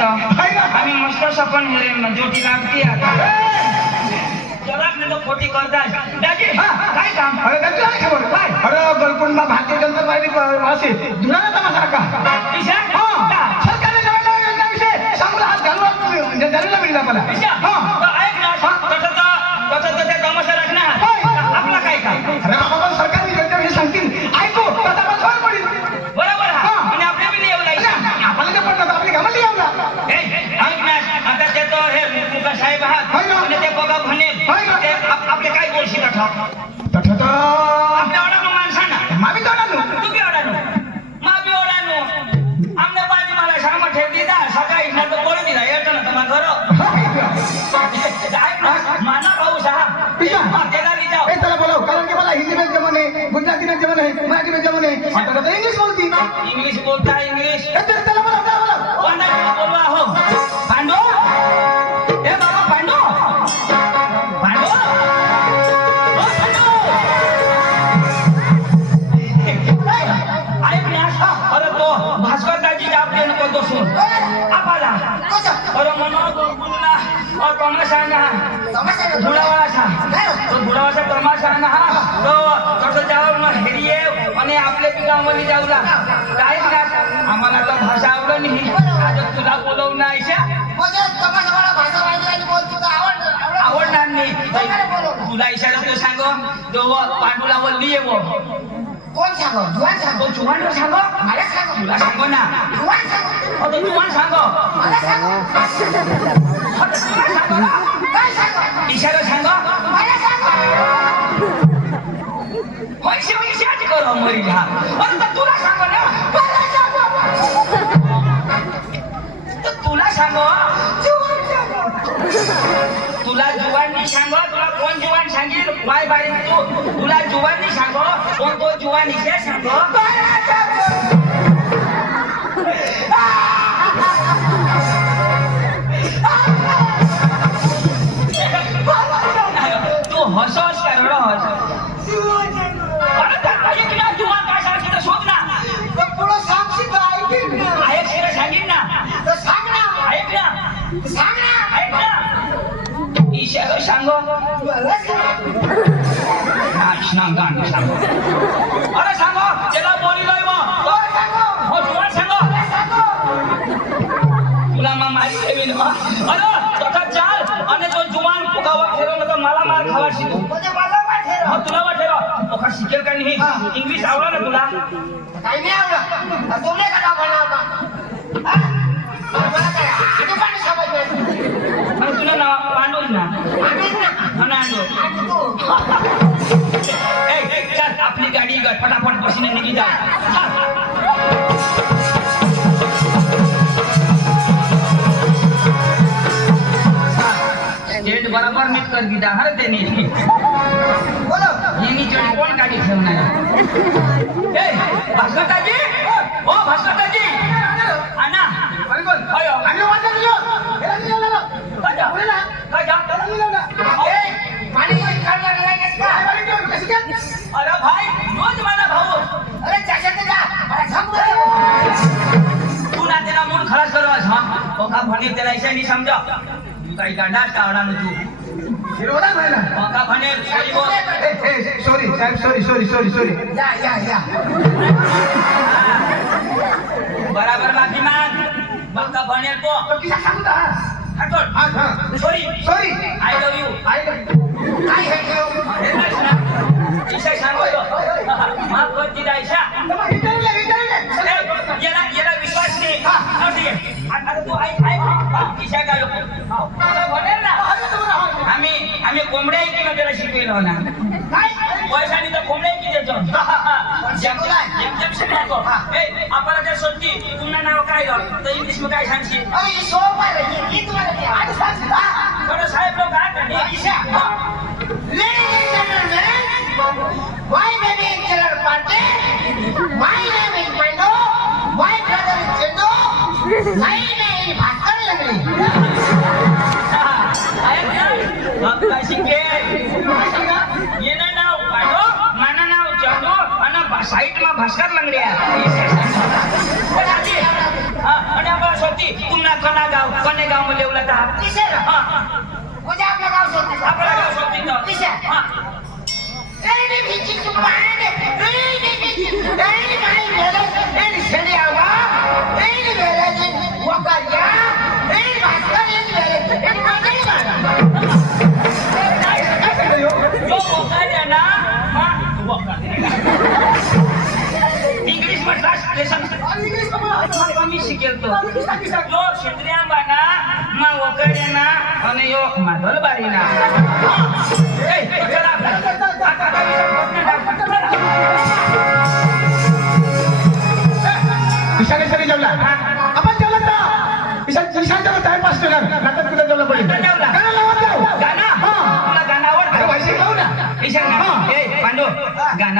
मस्त आम्ही मस्त सपन हेरे ड्युटी लागते आता जगात नाही तो खोटी करतात दाजी काय काम अरे त्याची काय खबर काय अरे गोलकुंडा भारतीय जनता पार्टी असे दुराचा तमाशा का सरकारने नवीन योजनाविषयी सांगून हात घालून म्हणजे जाणून मिळला मला तमाशा राखणार आपला काय काम अरे बाबा सरकारने योजनाविषयी सांगतील ऐकू त्याचा मला फरक पडेल बरोबर आणि आपल्या बी येऊ लागला आपल्याला ते पडतात आपली कामाला येऊ आता ते तो हे मुका साहेब आहात आणि ते बघा म्हणेल आपले काय बोलशील आपल्या ओढा माणसाना मामी तोडानो तू बी ओढानो मा बी ओढानो आमने बाजी मला शामा ठेव दिला सकाळी ना तर बोलू दिला येतो ना तुम्हा घर माना भाऊ साहब त्याला विचार त्याला बोलाव कारण की मला हिंदी में जमन है गुजराती में जमन है मराठी में जमन है आता तो इंग्लिश बोलती इंग्लिश बोलता इंग्लिश त्याला बोलाव बोलवा हो पांडू ए बाबा पांडू पांडू अरे तो भास्कर दाजी आपले नको दोसून आपाला अरे मनोहर गुरुला और तमाशा ना धुळावाळाचा तो धुळावाचा तमाशा ना तो कसं जाऊन हेरिये आणि आपल्या पिकामध्ये जाऊला काय ना आम्हाला तर भाषा आवडली नाही आज तुला बोलवून नाही आवडणार नाही तुला इशारा तू सांग जो पांडूला बोलली आहे कोण सांगो जुवान सांगो तो जुवान सांगो मला सांगो तुला सांगो ना जुवान सांगो तो जुवान सांगो मला सांगो तुला सांगो ना काय सांगो इशारा सांगो मला सांगो पैसे पैसे करो मरी घ्या अरे तुला सांगो ना मला सांगो तुला सांगो जुवान सांगो तुला जुवानी सांगो तुला कोण जुवान सांगेल वाय बाई तू तुला जुवानी सांगो कोण तो जुवानी से सांगो तू हसोस काय एवढं हस अरे ऐक ना जुवान काय सांगितलं शोध ना तो पुढं सांगशील तर ऐकीन ना ऐक शिरा सांगेन ना तो सांग ना ऐक ना सांग ना ऐक ना इशारा सांगो मला सांग सांगो अरे सांगो त्याला बोली लय तो सांगो हो जुवान सांगो मला सांगो तुला मग मारी ठेवीन अरे तसा चाल आणि तो जुवान फुकावा ठेवलं तर मला मार खावा शिकू म्हणजे मला वाटेल हो तुला वाटेल ओका शिकेल का नाही इंग्लिश आवडलं ना तुला काही नाही आवडलं तुमने का दाखवला होता मला काय आधी पाणी समजलं आणि तुला ना पांडूच ना आधीच ना नांदो आधी तू चल आपली गाडी फटाफट बसीने निघी जा स्टेट बरोबर नीट कर दिला हर त्यांनी बोलो यांनी चढ कोण गाडी ठेवणार भास्करदाजी हो भास्करदाजी आणा आणि बोल अयो आणि वाजत लियो हेला लियो ना काय जा काय जा त्याला लियो ना पाणी काढला नाही का काय बारी तू कशी काय अरे भाई रोज माझा भाऊ अरे जाशात जा मला सांग तू ना त्याला मूड खराब करवास हा ओका भने त्याला ऐसा नाही समजा तू काही गाडा टावडा न तू हिरवला नाही ना ओका भने सॉरी बोल सॉरी साहेब सॉरी या बराबर माफी माग बक्का भने तो किसा सांगू दा हटोड हां सॉरी आय लव्ह यू काय हे ठेव हे नाही ना ईशा सांगतो माफ कर दी आयशा याला विश्वास नाही आता तू ऐक ईशा काय म्हणेल ना आम्ही कोंबड्या की ना त्याला शिकवेलो ना काय पैशाने तर कोंबड्या की देतो आपल्याला जर सोडती तुमचं नाव काय तर इंग्लिश मध्ये काय सांगशील अरे ये सोमवार आहे ही तुम्हाला आधी सांग थोडं साहेब लोक काय Isha Ladies and gentlemen, my name is Gerard Pante. My name is Mando. My brother is Chendu. My name is Bhaskar Langri. काय शिकेल ये ना नाव पाडो माना नाव चंदू आणि साईड मा भास्कर लंगड्या आणि आपण सोडती तुम्हाला कला गाव मध्ये येऊ लागला किशोर हा उद्या आपलं गाव सोडते आपल्या गाव सोडतील तर. किशोर हा. रेडी भिची तुम्हाला रेडी भिची रेडी काय गेले रेडी शेडी आवा रेडी गेले वकाया रेडी भास्कर रेडी मागे जो वकार्या ना हा वकार्या इंग्लिश म्हटला लेसन कमी शिकेल तो जो क्षेत्रीय बाना मा वकार्या ना आणि यो माधल बारी ना ए चला आता काय विशाल सरी जेवला आपण जेवला का विशाल जेवला टाइमपास केला नंतर कुठे जेवला पडेल जेवला. गाणं लावत जाऊ गाणं हा तुला गाणं आवडतं अरे वैसे लावू ना ईशान हा. ए पांडू गाणं